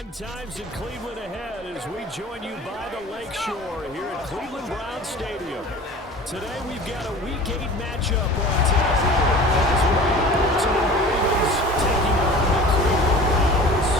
Fun times in Cleveland ahead as we join you by the Lakeshore here at Cleveland Browns Stadium. Today we've got a Week 8 matchup on tap here as we have the Baltimore Ravens taking on the Cleveland Browns.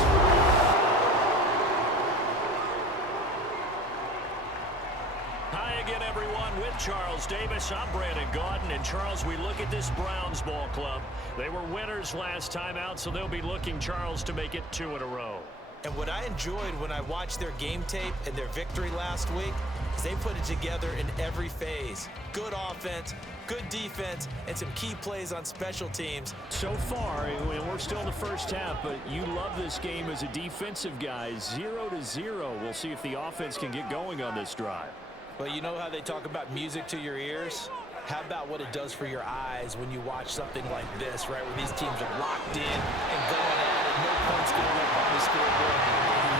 Hi again, everyone. With Charles Davis, I'm Brandon Gaudin. And Charles, we look at this Browns ball club. They were winners last time out, so they'll be looking, Charles, to make it 2 in a row. And what I enjoyed when I watched their game tape and their victory last week is they put it together in every phase. Good offense, good defense, and some key plays on special teams. So far, and we're still in the first half, but you love this game as a defensive guy. 0-0. We'll see if the offense can get going on this drive. Well, you know how they talk about music to your ears? How about what it does for your eyes when you watch something like this, right, where these teams are locked in and going at it, no points getting up on the scoreboard,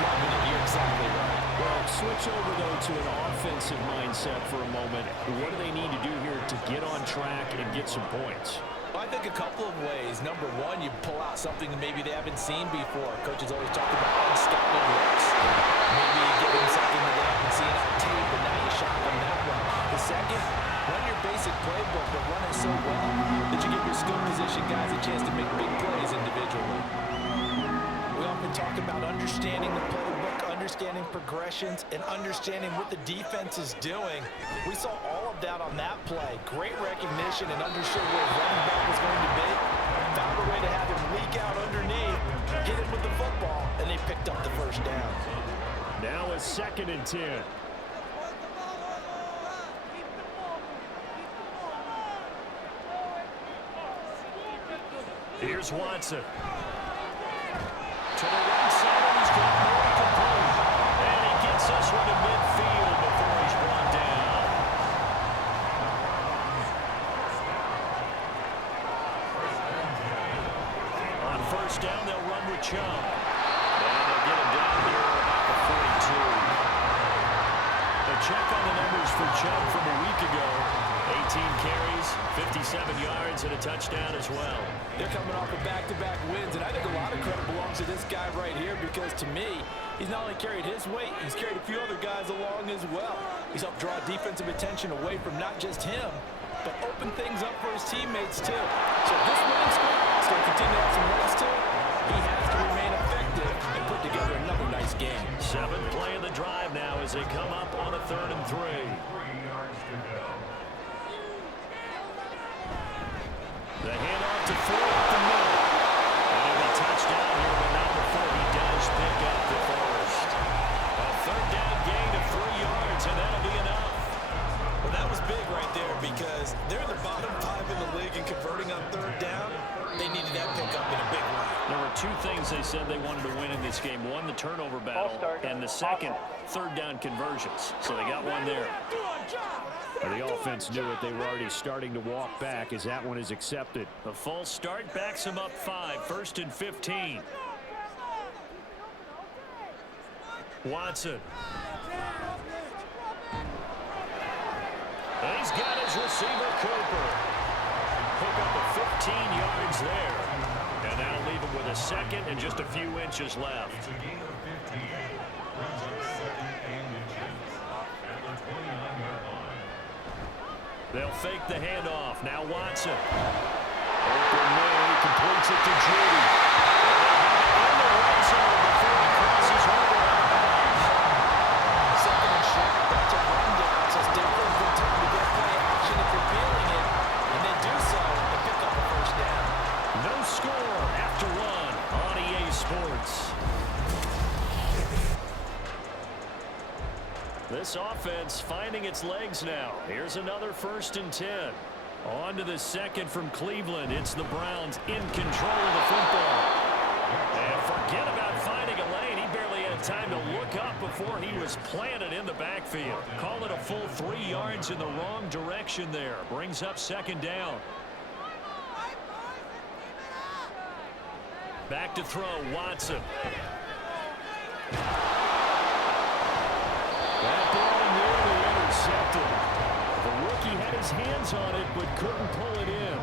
loving it. You're exactly right. Well, switch over, though, to an offensive mindset for a moment. What do they need to do here to get on track and get some points? Well, I think a couple of ways. Number one, you pull out something that maybe they haven't seen before. Coaches always talk about unscouted looks. Maybe you give them something that they haven't seen on tape, and now you shock them that way. The second, run your basic playbook, but run it so well that you give your skill position guys a chance to make big plays individually. We often talk about understanding the playbook, understanding progressions, and understanding what the defense is doing. We saw all of that on that play. Great recognition and understood where the running back was going to be. Found a way to have him leak out underneath, hit him with the football, and they picked up the first down. Now a 2nd and 10. Here's Watson. To the right side, and he's got more complete. And he gets this one to midfield before he's brought down. On first down, they'll run with Chubb. And they'll get him down here about the 42. A check on the numbers for Chubb from a week ago. 18 carries, 57 yards, and a touchdown as well. They're coming off of back-to-back wins, and I think a lot of credit belongs to this guy right here because, to me, he's not only carried his weight, he's carried a few other guys along as well. He's helped draw defensive attention away from not just him, but open things up for his teammates, too. So this winning squad is going to continue to have some legs to it. He has to remain effective and put together another nice game. 7th play of the drive now as they come up on a 3rd and 3. The handoff to Ford up the middle. And he'll be touchdown here, but not before he does pick up the first. A 3rd down gain of 3 yards, and that'll be enough. Well, that was big right there because they're in the bottom 5 in the league and converting on 3rd down. They needed that pickup in a big way. There were 2 things they said they wanted to win in this game. One, the turnover battle, and the second, 3rd down conversions. So they got one there. The offense knew it. They were already starting to walk back as that one is accepted. The false start backs them up 5. 1st and 15. Watson. And he's got his receiver, Cooper. Pick up a 15 yards there. And that'll leave him with a 2nd and just a few inches left. They'll fake the handoff. Now Watson. Open man, he completes it to Judy. In the red zone before he crosses over. 2nd and short. That's a rundown. So it's definitely a good time to get play action if you're feeling it. And they do so and pick up a first down. No score after 1 on EA Sports. This offense finding its legs now. Here's another 1st and 10. On to the 2nd from Cleveland. It's the Browns in control of the football. And forget about finding a lane. He barely had time to look up before he was planted in the backfield. Call it a full 3 yards in the wrong direction there. Brings up 2nd down. Back to throw, Watson. That ball nearly intercepted. The rookie had his hands on it but couldn't pull it in.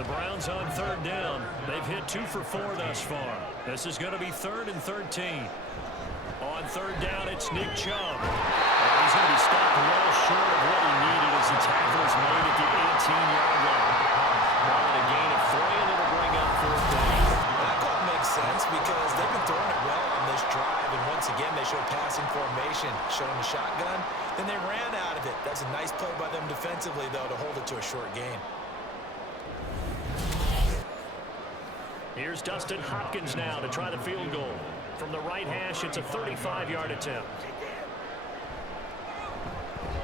The Browns on third down. They've hit 2 for 4 thus far. This is going to be 3rd and 13. On third down, it's Nick Chubb. And he's going to be stopped well short of what he needed as the tackle is made at the 18-yard line. Ball at a gain of 3, and it'll bring up 4th down. That call makes sense because they've been throwing it well on this drive, and once again they show passing formation, showing the shotgun. Then they ran out of it. That's a nice play by them defensively, though, to hold it to a short gain. Here's Dustin Hopkins now to try the field goal. From the right hash, it's a 35-yard attempt.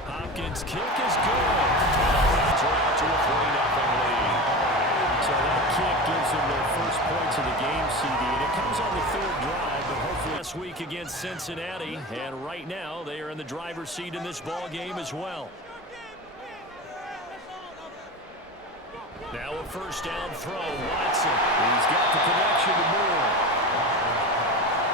Hopkins' kick is good. Browns are out to a 3-0 lead. So that kick gives them their first points of the game, CD, and it comes on the 3rd drive, but hopefully last week against Cincinnati, and right now they are in the driver's seat in this ball game as well. Now a first down throw. Watson. He's got the connection to Moore.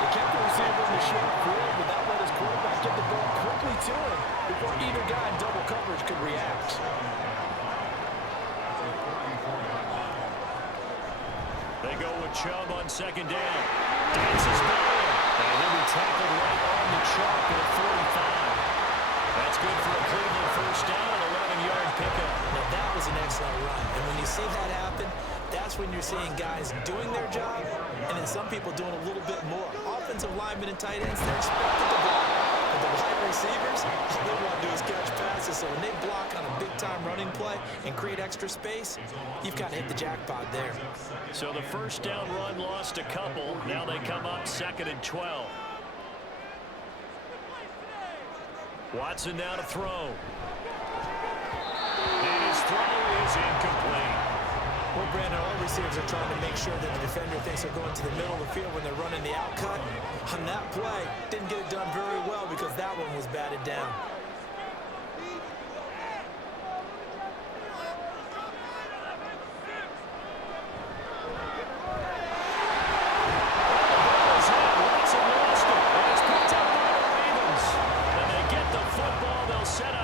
They kept the receiver in the short field, but that let his quarterback get the ball quickly to him before either guy in double coverage could react. They go with Chubb on second down. Dances by him. And he'll be tackled right on the chalk at 45. That's good for a Cleveland first down, an 11-yard pickup. Now that was an excellent run. And when you see that happen, that's when you're seeing guys doing their job and then some people doing a little bit more. Offensive linemen and tight ends, they're expected to block. But the wide receivers, all they want to do is catch passes. So when they block on a big-time running play and create extra space, you've got to hit the jackpot there. So the first down run lost a couple. Now they come up 2nd and 12. Watson now to throw. And his throw is incomplete. Well, Brandon, all receivers are trying to make sure that the defender thinks they're going to the middle of the field when they're running the out cut. On that play, didn't get it done very well because that one was batted down.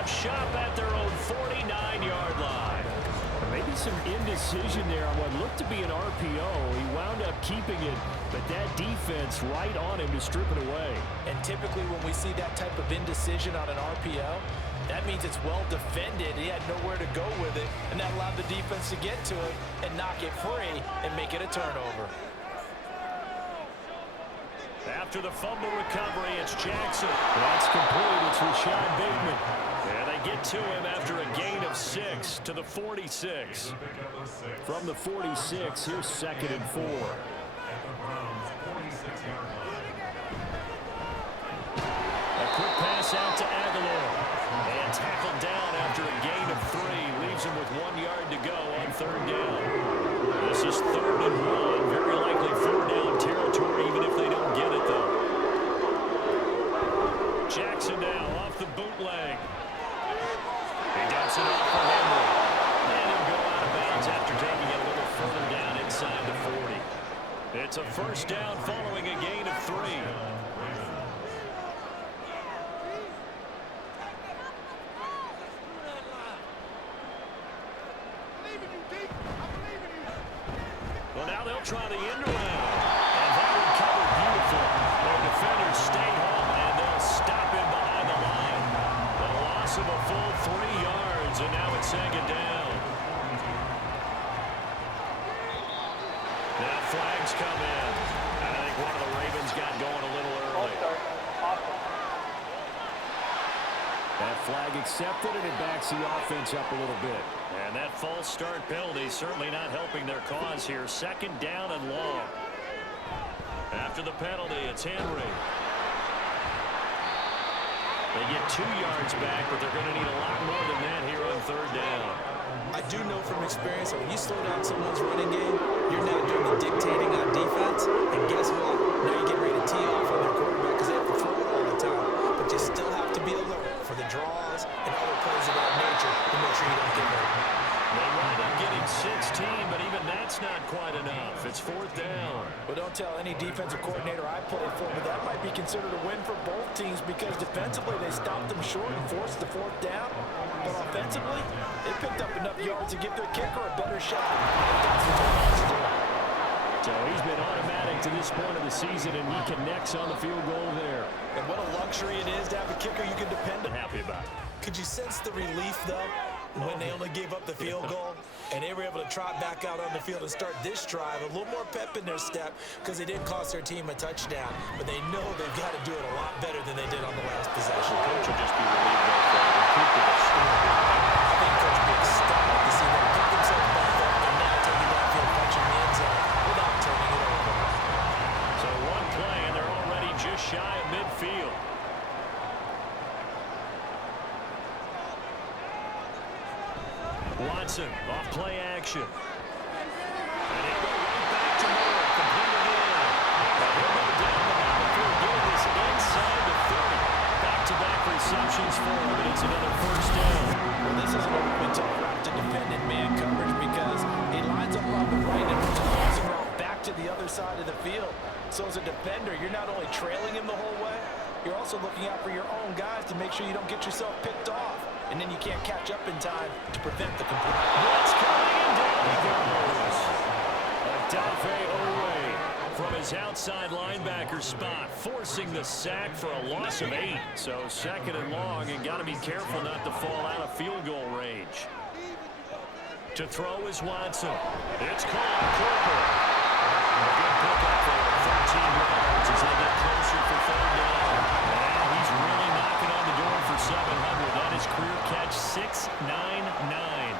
Shop at their own 49-yard line. Maybe some indecision there on what looked to be an RPO. He wound up keeping it, but that defense right on him to strip it away. And typically when we see that type of indecision on an RPO, that means it's well defended. He had nowhere to go with it, and that allowed the defense to get to it and knock it free and make it a turnover. After the fumble recovery, it's Jackson. That's complete. It's Rashad Bateman. And they get to him after a gain of 6 to the 46. From the 46, here's 2nd and 4. A quick pass out to Aguilar. And tackled down after a gain of 3. Leaves him with 1 yard to go on 3rd down. This is 3rd and 1. Very likely 4th down territory, even if they don't get it, though. Jackson now off the bootleg. He dumps it off for Henry. And he'll go out of bounds after taking it a little further down inside the 40. It's a first down following a gain of 3. Well, now they'll try the end around. And that recovered beautiful. Their defenders stay home, and they'll stop him behind the line. A loss of a full 3 yards, and now it's 2nd down. Now flags come in. I think one of the Ravens got going a little early. That flag accepted, and it backs the offense up a little bit. And that false start penalty certainly not helping their cause here. 2nd down and long. After the penalty, it's Henry. They get 2 yards back, but they're going to need a lot more than that here on 3rd down. I do know from experience that when you slow down someone's running game, you're not doing the dictating on defense. And guess what? Now you get ready to tee off on their quarterback because they have to throw it all the time. But you still have to be alert for the draws and other plays of that nature to make sure you don't get hurt. They wind up getting 16, but even that's not quite enough. It's 4th down. Well, don't tell any defensive coordinator I played for, but that might be considered a win for both teams because defensively they stopped them short and forced the fourth down. But offensively, they picked up enough yards to give their kicker a better shot. That's what they want to do. So he's been automatic to this point of the season, and he connects on the field goal there. And what a luxury it is to have a kicker you can depend on. Happy about it. Could you sense the relief, though, when they only gave up the field goal and they were able to trot back out on the field and start this drive? A little more pep in their step because they didn't cost their team a touchdown, but they know they've got to do it a lot better than they did on the last possession. Coach will just be relieved by the recoup of the story. I think Coach will be ecstatic to see them pick themselves back up and now taking that field, punching the end zone without turning it over. So one play, and they're already just shy of midfield. Watson, off play action. And he'll go right back to Moore, completed in. But he'll go down the battlefield, getting this inside the 30. Back-to-back receptions for him, and it's another first down. Well, this is an open tough route to defend in man coverage because he lines up on the right and runs a crossing route back to the other side of the field. So as a defender, you're not only trailing him the whole way, you're also looking out for your own guys to make sure you don't get yourself picked off. And then you can't catch up in time to prevent the complete. Blitz coming, and down he goes. Adafe Owe from his outside linebacker spot, forcing the sack for a loss of 8. So second and long, and got to be careful not to fall out of field goal range. To throw is Watson. It's caught. Cooper. A good pickup for 13 yards as they get closer for third down. And he's really knocking on the door for 700. That is career catch 699.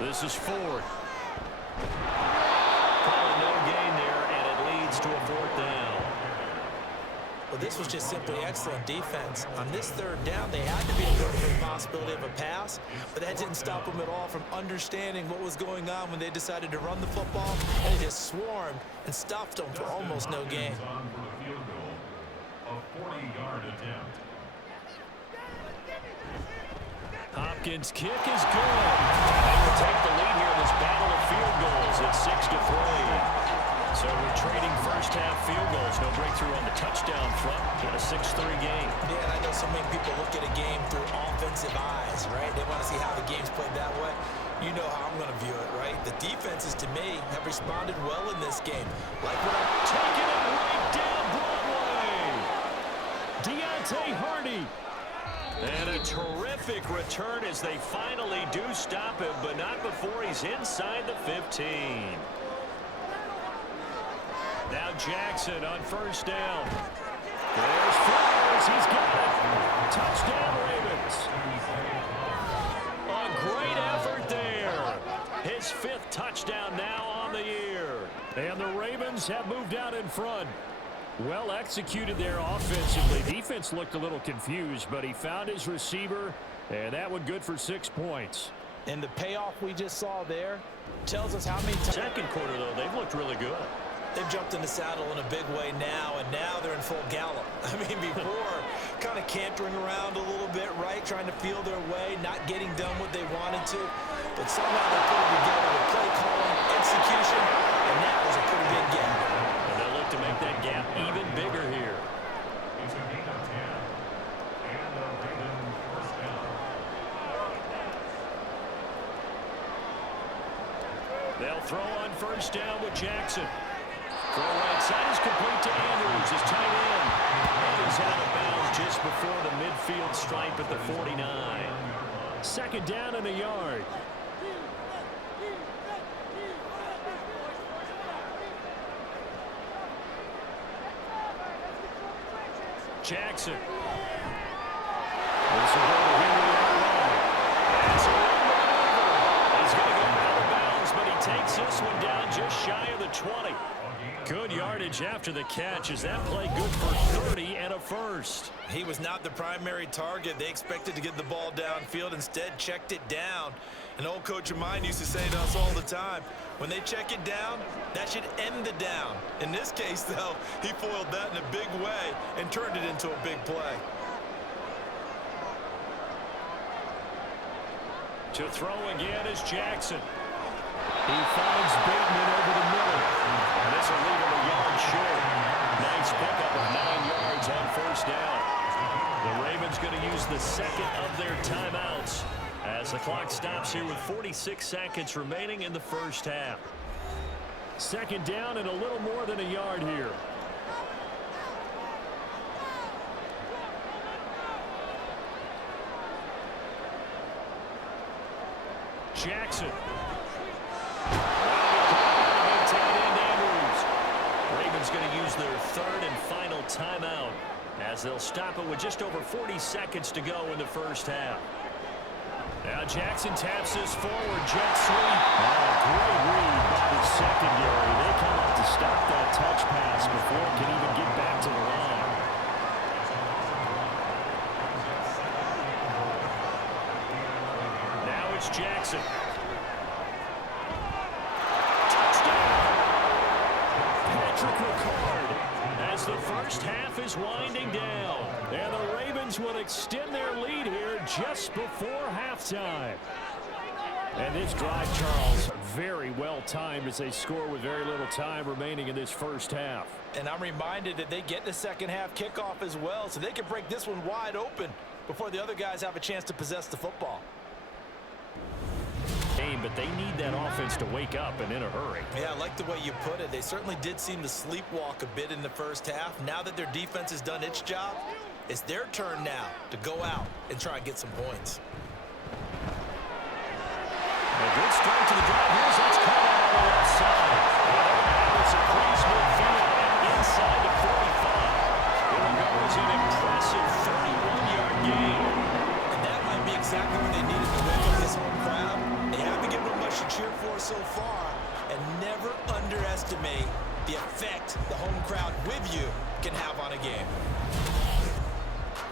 This is Ford. Probably no gain there, and it leads to a fourth down. Well, this was just simply excellent defense. On this third down, they had to be looking for the possibility of a pass, but that didn't stop them at all from understanding what was going on when they decided to run the football, and they just swarmed and stopped them for almost no gain. Hopkins' kick is good. They will take the lead here in this battle of field goals at 6-3. So we're trading first half field goals. No breakthrough on the touchdown front in a 6-3 game. Yeah, and I know so many people look at a game through offensive eyes, right? They want to see how the game's played that way. You know how I'm going to view it, right? The defenses, to me, have responded well in this game. Like what I'm taking it right down Broadway. Deontay Hardy. And a terrific return as they finally do stop him, but not before he's inside the 15. Now Jackson on first down. There's Flowers. He's got it. Touchdown, Ravens. A great effort there. His 5th touchdown now on the year. And the Ravens have moved out in front. Well executed there offensively. Defense looked a little confused, but he found his receiver, and that one good for 6 points. And the payoff we just saw there tells us how many times. Second quarter, though, they've looked really good. They've jumped in the saddle in a big way now, and now they're in full gallop. I mean, before, kind of cantering around a little bit, right, trying to feel their way, not getting done what they wanted to. But somehow they put it together with play calling, execution, and that was a pretty big gap. And they'll look to make that gap even bigger here. It's a gain of 10. And the Ravens first down. They'll throw on first down with Jackson. Throw right side is complete to Andrews, his tight end. And he's out of bounds just before the midfield stripe at the 49. Second down and a yard. Jackson. This will go to Henry outright. That's a run. He's going to go out of bounds, but he takes this one down just shy of the 20. Good yardage after the catch. Is that play good for 30 and a first? He was not the primary target. They expected to get the ball downfield. Instead, checked it down. An old coach of mine used to say to us all the time, when they check it down, that should end the down. In this case, though, he foiled that in a big way and turned it into a big play. To throw again is Jackson. He finds Bateman over the middle. And this will leave him a yard short. the second of their timeouts as the clock stops here with 46 seconds remaining in the first half. Second down and a little more than a yard here. Jackson. Ravens going to use their third and final timeout as they'll stop it with just over 40 seconds to go in the first half. Now Jackson taps this forward, jet sweep. Great read by the secondary. They come up to stop that touch pass before it can even get back to the line. Now it's Jackson. As the first half is winding down, and the Ravens will extend their lead here just before halftime. And this drive, Charles, very well timed as they score with very little time remaining in this first half. And I'm reminded that they get the second half kickoff as well, so they can break this one wide open before the other guys have a chance to possess the football. But they need that offense to wake up and in a hurry. Yeah, I like the way you put it. They certainly did seem to sleepwalk a bit in the first half. Now that their defense has done its job, it's their turn now to go out and try and get some points. A good start to the drive. Here's that's caught out on the left side. It's across midfield and inside the 45. Here goes an impressive 31-yard gain. And that might be exactly what they needed to win with this home crowd. They haven't given them much to cheer for so far, and never underestimate the effect the home crowd with you can have on a game.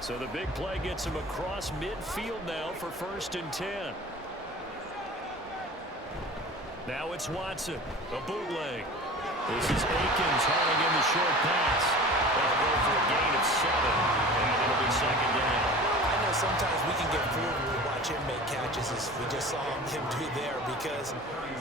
So the big play gets him across midfield now for 1st and 10. Now it's Watson, a bootleg. This is Akins hauling in the short pass. They'll go for a gain of 7, and it'll be second down. I know sometimes we can get fooled when we watch him make catches, as we just saw him do there, because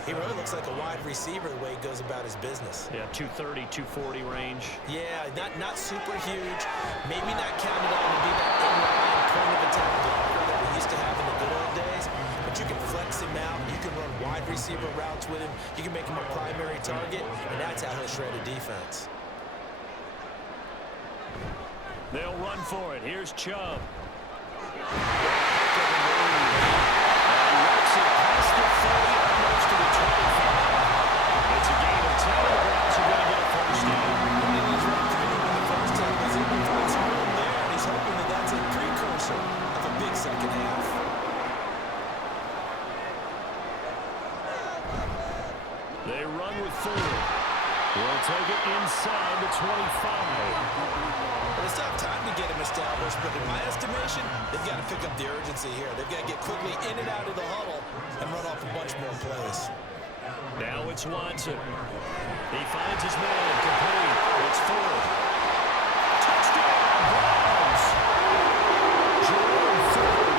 he really looks like a wide receiver the way he goes about his business. Yeah, 230, 240 range. Yeah, not super huge. Maybe not counted on to be that in-line point of attack blocker that we used to have in the good old days. But you can flex him out. You can run wide receiver routes with him. You can make him a primary target, and that's how he'll shred a defense. They'll run for it. Here's Chubb. They run with 4. We'll take it inside the 25. Well, it's not time to get him established, but in my estimation, they've got to pick up the urgency here. They've got to get quickly in and out of the huddle and run off a bunch more plays. Now it's Watson. He finds his man complete. It's 4. Touchdown, Browns! Jerome Ford,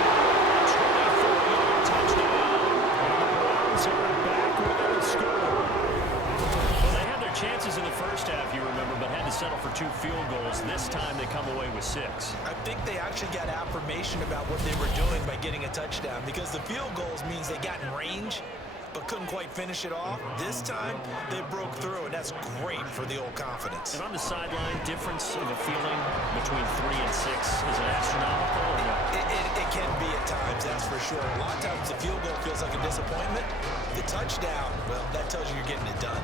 24-yard touchdown. And the Browns are back within a score. Well, they had their chances in the first half, you remember, but had to settle for 2 field goals. This time they come away with 6. I think they actually got affirmation about what they were doing by getting a touchdown, because the field goals means they got in range but couldn't quite finish it off. This time, they broke through, and that's great for the old confidence. And on the sideline, difference of a feeling between 3 and 6 is it astronomical or no? It can be at times, that's for sure. A lot of times the field goal feels like a disappointment. The touchdown, well, that tells you you're getting it done.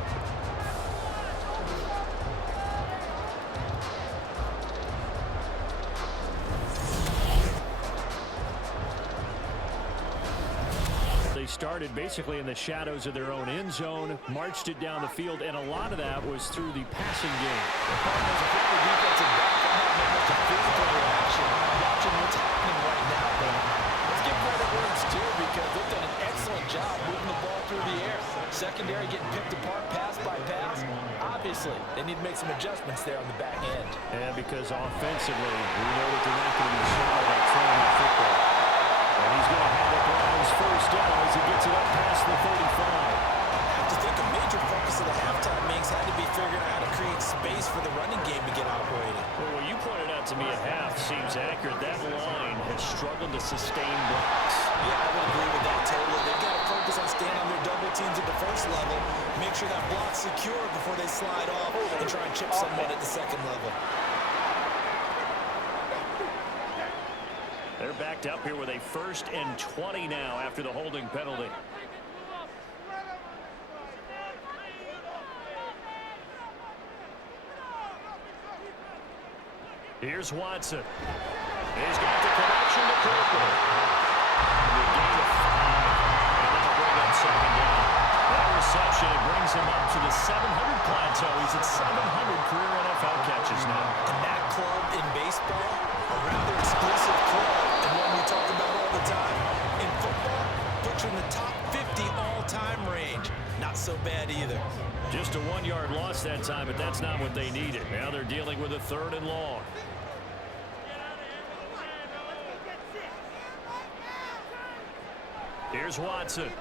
Started basically in the shadows of their own end zone, marched it down the field, and a lot of that was through the passing game. Watching what's happening right now, but let's give credit where it's due, because they've done an excellent job moving the ball through the air. Secondary getting picked apart pass by pass. Obviously, they need to make some adjustments there on the back end. And because offensively, we know that they're not going to be shy about throwing the football. And he's going to have the Browns first down as he gets it up past the 35. I have to think a major focus of the halftime meetings had to be figured out how to create space for the running game to get operating. Well, what you pointed out to me at half seems accurate. That line has struggled to sustain blocks. Yeah, I would agree with that totally. They've got to focus on staying on their double teams at the first level, make sure that block's secure before they slide off and try and chip someone at the second level. They're backed up here with a 1st and 20 now after the holding penalty. Here's Watson. He's got the connection to Cooper. The gain of 5. And that'll bring up 2nd down. That reception brings him up to the 700 plateau. He's at 700 career NFL catches now. And that club in baseball, a rather exclusive club, and one we talk about all the time. In football, puts you in the top 50 all-time range. Not so bad either. Just a 1-yard loss that time, but that's not what they needed. Now they're dealing with a 3rd and long. Here's Watson. Working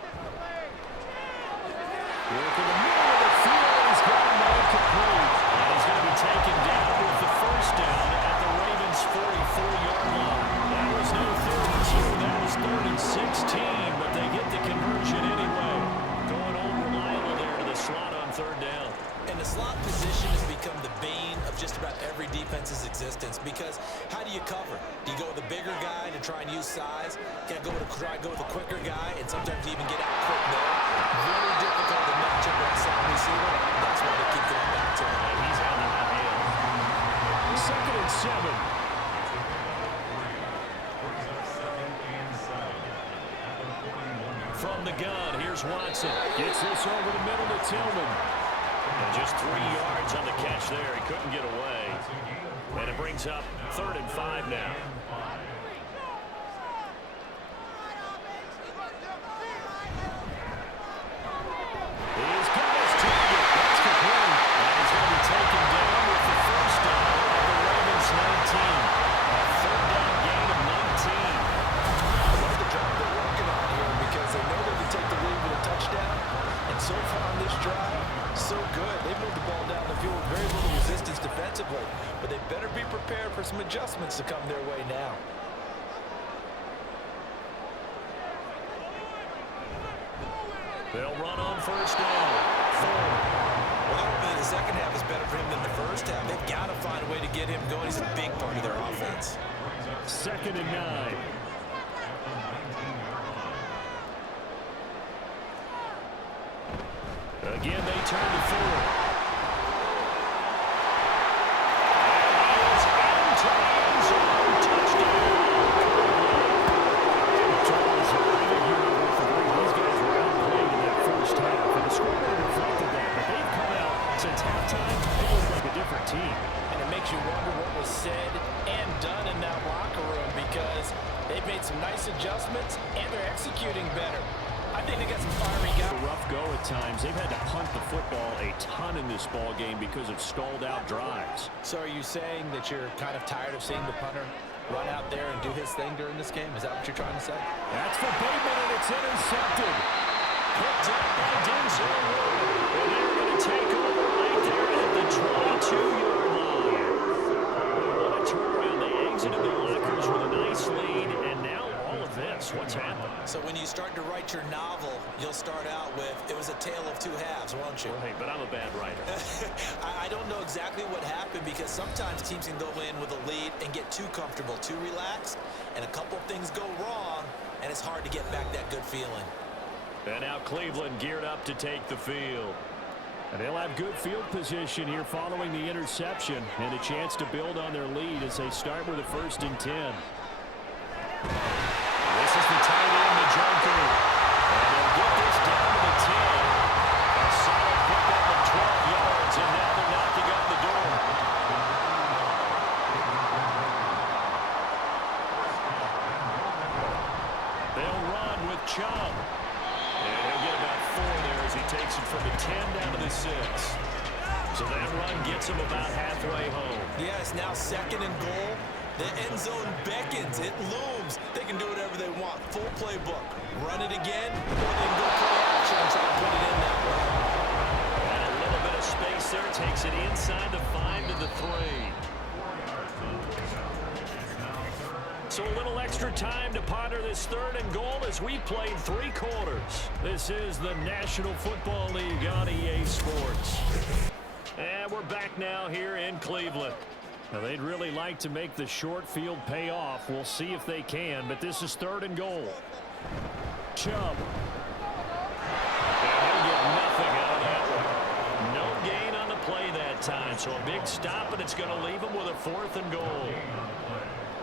the middle of the field. He's got him incomplete. And he's going to be taken down with the 1st down at the Ravens' 44-yard line. That was no 3rd and 2. That was 3rd and 16, but they get the conversion anyway. Going on reliable there to the slot on 3rd down. And the slot position has become the bane of just about every defense's existence because how do you cover? Do you go with a bigger guy to try and use size? Can't go with a quicker guy, and sometimes you even get out quick there. Very difficult to match up with a slot receiver. That's why they keep going back to him. And he's handling that hand. 2nd and 7. From the gun, here's Watson. Gets this over the middle to Tillman. And just 3 yards on the catch there. He couldn't get away. And it brings up 3rd and 5 now. He's got his target. That's complete. And he's going to be taken down with the 1st down at the Ravens' 19. A 3rd down gain of 19. I love the job they're working on here because they know they can take the lead with a touchdown. And so far on this drive, so good. They moved the ball down the field with very little resistance defensively. But they better be prepared for some adjustments to come their way now. They'll run on 1st down. 4. Well, hopefully the second half is better for him than the first half. They've got to find a way to get him going. He's a big part of their offense. 2nd and 9. Again, they turn to 4. Since halftime, they look like a different team. And it makes you wonder what was said and done in that locker room because they've made some nice adjustments and they're executing better. I think they got some fiery guys. A rough go at times. They've had to punt the football a ton in this ball game because of stalled out drives. So are you saying that you're kind of tired of seeing the punter run out there and do his thing during this game? Is that what you're trying to say? That's for Bateman, and it's intercepted. Picked up by Denzel Ward. And they're going to take over right there at the 22-yard line. What a turnaround. They exited their lockers with a nice lead, and now all of this. What's happened? So when you start to write your novel, you'll start out with, it was a tale of 2 halves, won't you? Right, but I'm a bad writer. I don't know exactly what happened because sometimes teams can go in with a lead and get too comfortable, too relaxed, and a couple things go wrong, and it's hard to get back that good feeling. And now Cleveland geared up to take the field. And they'll have good field position here following the interception and a chance to build on their lead as they start with a 1st and 10. This is the tight end, the Junker. And they'll get this down to the 10. A solid pickup of 12 yards, and now they're knocking on the door. They'll run with Chubb. And he'll get about 4 there as he takes it from the 10 down to the 6. So that run gets him about halfway home. Yeah, it's now 2nd and goal. The end zone beckons. It looms. They can do whatever they want. Full playbook. Run it again, or they can go play action and try to put it in that way. And a little bit of space Looks there, takes it inside the 5 to the 3. So a little extra time to ponder this 3rd and goal as we played 3 quarters. This is the National Football League on EA Sports. And we're back now here in Cleveland. Now they'd really like to make the short field pay off. We'll see if they can, but this is 3rd and goal. Chubb. And he'll get nothing out of that one. No gain on the play that time, so a big stop, and it's going to leave him with a 4th and goal.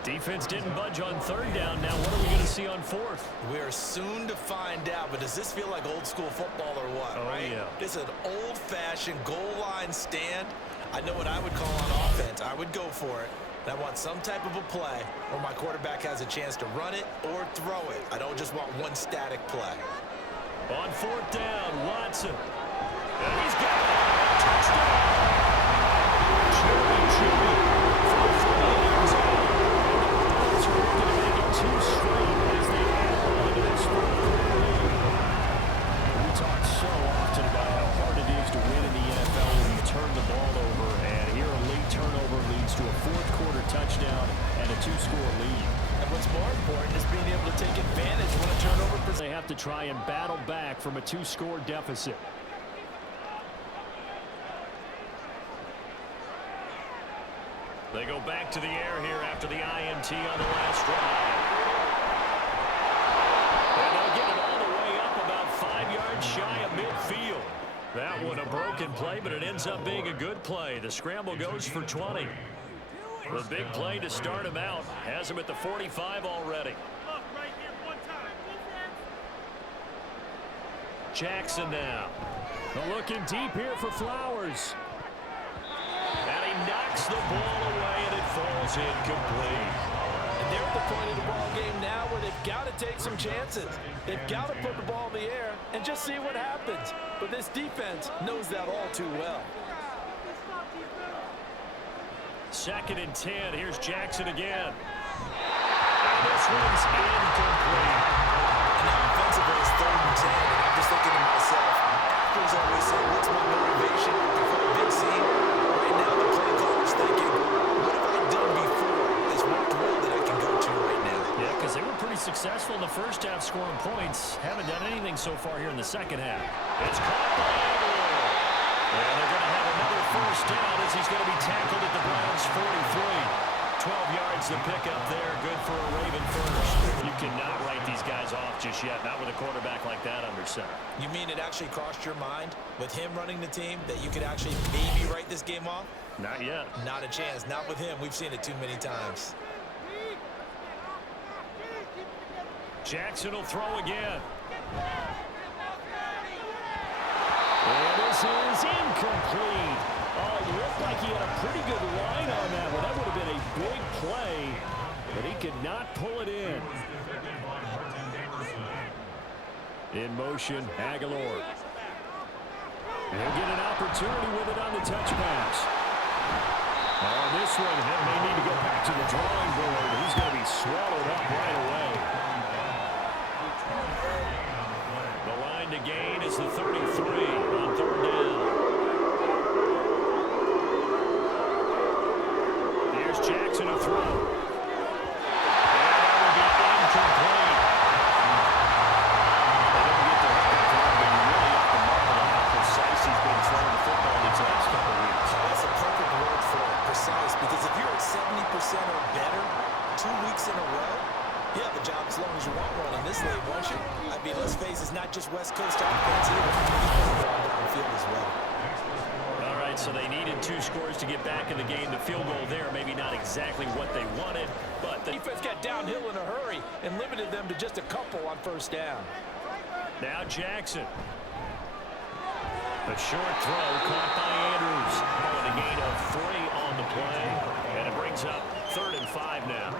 Defense didn't budge on 3rd down. Now what are we going to see on 4th? We're soon to find out, but does this feel like old school football or what, right? Yeah. This is an old-fashioned goal line stand. I know what I would call on offense. I would go for it. And I want some type of a play where my quarterback has a chance to run it or throw it. I don't just want one static play. On 4th down, Watson. And he's got it. Touchdown. Chubby. Too straight as they add on to this 4th quarter lead. We talk so often about how hard it is to win in the NFL when you turn the ball over, and here a late turnover leads to a 4th quarter touchdown and a 2-score lead. And what's more important is being able to take advantage when a turnover. They have to try and battle back from a 2-score deficit. They go back to the air here after the INT on the last drive. And they'll get it all the way up about 5 yards shy of midfield. That one a broken play, but it ends up being a good play. The scramble goes for 20. The big play to start him out has him at the 45 already. Jackson now. Looking deep here for Flowers. And he knocks the ball away, and it falls incomplete. And they're at the point of the ball game now where they've got to take some chances. They've got to put the ball in the air and just see what happens. But this defense knows that all too well. 2nd and 10. Here's Jackson again. And this one's incomplete. And now offensively, it's 3rd and 10. And I'm just thinking to myself, actors always say, what's my motivation before a big scene? Right now, the play caller's thinking, what have I done before that's worked well that I can go to right now? Yeah, because they were pretty successful in the first half scoring points. Haven't done anything so far here in the second half. It's caught by Andrew. And they're going to have another 1st down as he's going to be tackled at the Browns' 43. 12 yards to pick up there. Good for a Raven first. You cannot write these guys off just yet, not with a quarterback like that under center. You mean it actually crossed your mind with him running the team that you could actually maybe write this game off? Not yet. Not a chance. Not with him. We've seen it too many times. Jackson will throw again. And this is incomplete. Oh, it looked like he had a pretty good line on that one. That would have been a big play, but he could not pull it in. In motion, Aguilar. And he'll get an opportunity with it on the touch pass. Oh, this one may need to go back to the drawing board. He's going to be swallowed up right away. The line to gain is the 33 on 3rd down. Here's Jackson to throw. And that will be incomplete. They didn't get the hook up there, but really off the mark on how precise he's been throwing the football these last couple of weeks. That's a perfect word for it, precise, because if you're at 70% or better 2 weeks in a row, you have a job as long as you want one in this league, won't you? I mean, let's face it, it's not just West Coast offense either. He's going downfield as well. All right, so they needed 2 scores to get back in the game. The field goal there, maybe not exactly what they wanted, but the defense got downhill in a hurry and limited them to just a couple on 1st down. Now Jackson. A short throw caught by Andrews. Oh, a gain of 3 on the play, and it brings up 3rd and 5 now.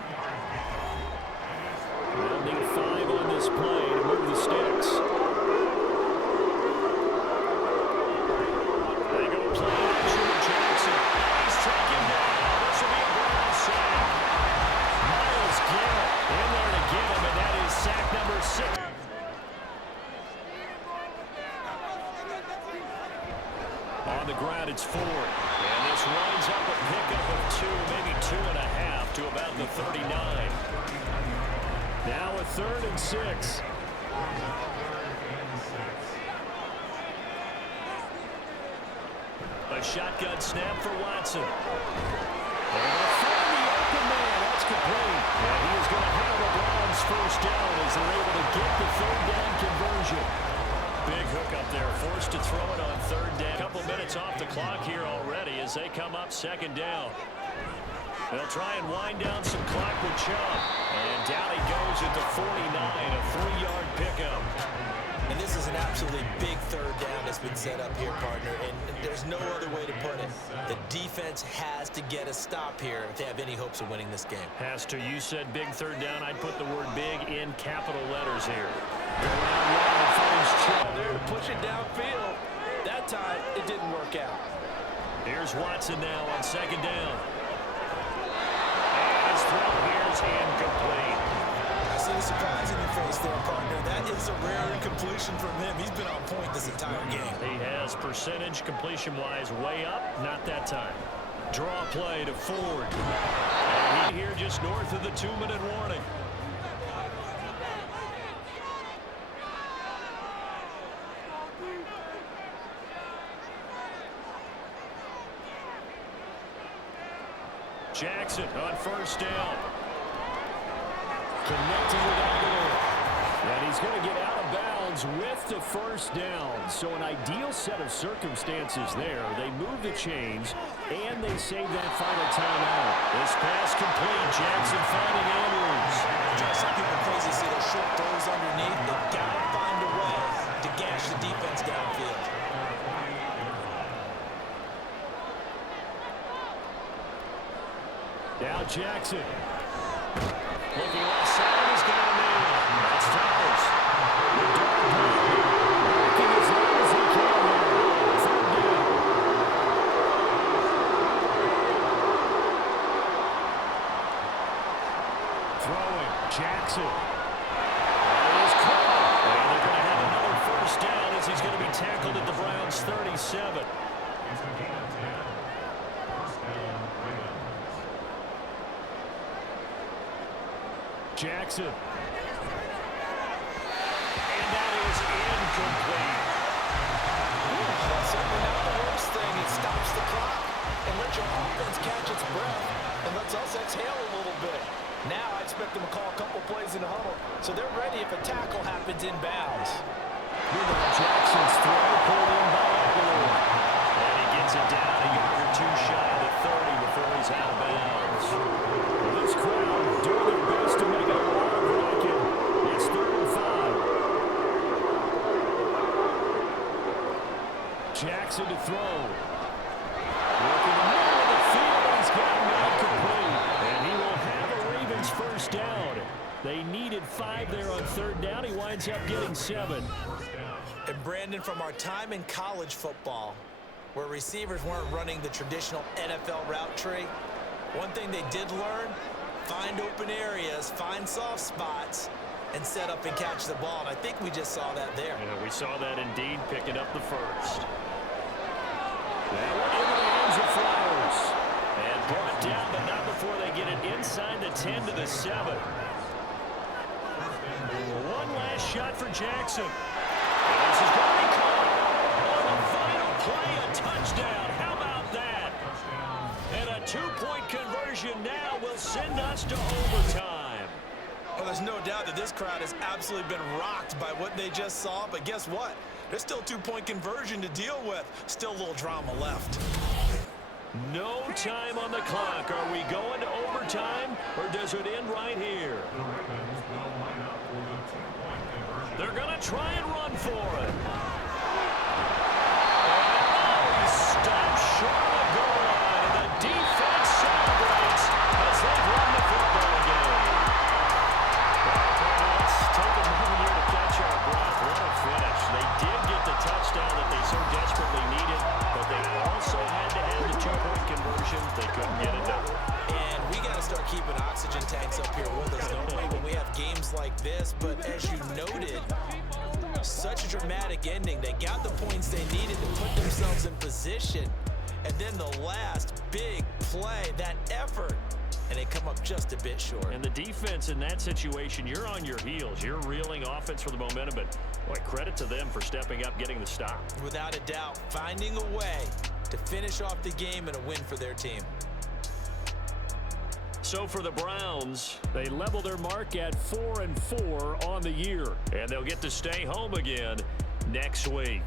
They'll need 5 on this play to move the sticks. They go play action with Jackson. He's taken down. This will be a ground sack. Myles Garrett in there to get him, and that is sack number 6. On the ground, it's 4. 2, maybe 2.5 to about the 39. Now a 3rd and 6. A shotgun snap for Watson. They're going to find the open man. That's complete. And he is going to have the Browns first down as they're able to get the 3rd down conversion. Big hook up there, forced to throw it on 3rd down. Couple minutes off the clock here already as they come up 2nd down. They'll try and wind down some clock with Chubb. And down he goes at the 49, a 3-yard pickup. And this is an absolutely big 3rd down that's been set up here, partner, and there's no other way to put it. The defense has to get a stop here if they have any hopes of winning this game. Has to. You said big 3rd down. I'd put the word big in capital letters here. There to push it downfield. That time, it didn't work out. Here's Watson now on 2nd down. And his throw here's incomplete. I see the surprise in your face there, partner. That is a rare incompletion from him. He's been on point this entire game. He has percentage completion-wise way up. Not that time. Draw play to Ford. And he here just north of the 2-minute warning. Jackson on 1st down. Connecting with Aguilar. And he's going to get out of bounds with the 1st down. So an ideal set of circumstances there. They move the chains, and they save that final timeout. This pass complete. Jackson finding Andrews. Just some people crazy see those short throws underneath. They've got to find a way to gash the defense downfield. Now Jackson. Looking left side, he's got a man. That's Towers. Working as long as he can here. 3rd down. Throwing. Jackson. And it is caught. And they're going to have another 1st down as he's going to be tackled at the Browns' 37. Jackson. And that is incomplete. That's certainly not the worst thing. It stops the clock and lets your offense catch its breath and lets us exhale a little bit. Now I expect them to call a couple plays in the huddle so they're ready if a tackle happens inbounds. Jackson's throw pulled in by Aguilar. And he gets it down a yard or 2 shy of the 30 before he's out of bounds. This crowd doing their best to make it a lot of racket. It's 3rd and 5. Jackson to throw. Working in the middle of the field, he's got him incomplete. And he will have the Ravens 1st down. They needed 5 there on 3rd down. He winds up getting 7. And Brandon, from our time in college football, where receivers weren't running the traditional NFL route tree, one thing they did learn, find open areas, find soft spots, and set up and catch the ball. And I think we just saw that there. Yeah, we saw that indeed, picking up the 1st. That one into the hands of Flowers. And brought down, but not before they get it inside the 10 to the 7. One last shot for Jackson. And this is going to be caught on the final play, a touchdown. How about that? And a 2-point conversion now will send us to overtime. Well, there's no doubt that this crowd has absolutely been rocked by what they just saw, but guess what? There's still a 2-point conversion to deal with. Still a little drama left. No time on the clock. Are we going to overtime, or does it end right here? They're going to try and run for it. Oh, he stops short of the goal line, and the defense celebrates as they've won the football game. Let's take a moment here to catch our breath. What a finish. They did get the touchdown that they so desperately needed, but they also had to have the 2-point conversion. They couldn't get it done. And we got to start keeping oxygen tanks up here with us, don't we, when we have games like this. But as you noted, such a dramatic ending. They got the points they needed to put themselves in position. And then the last big play, that effort, and they come up just a bit short. And the defense in that situation, you're on your heels. You're reeling offense for the momentum, but boy, credit to them for stepping up, getting the stop. Without a doubt, finding a way to finish off the game and a win for their team. So for the Browns, they level their mark at 4-4 on the year, and they'll get to stay home again next week.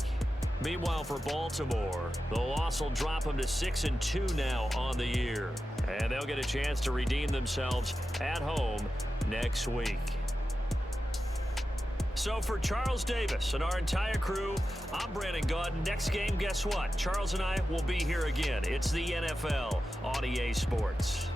Meanwhile, for Baltimore, the loss will drop them to 6-2 now on the year, and they'll get a chance to redeem themselves at home next week. So for Charles Davis and our entire crew, I'm Brandon Gaudin. Next game, guess what? Charles and I will be here again. It's the NFL on EA Sports.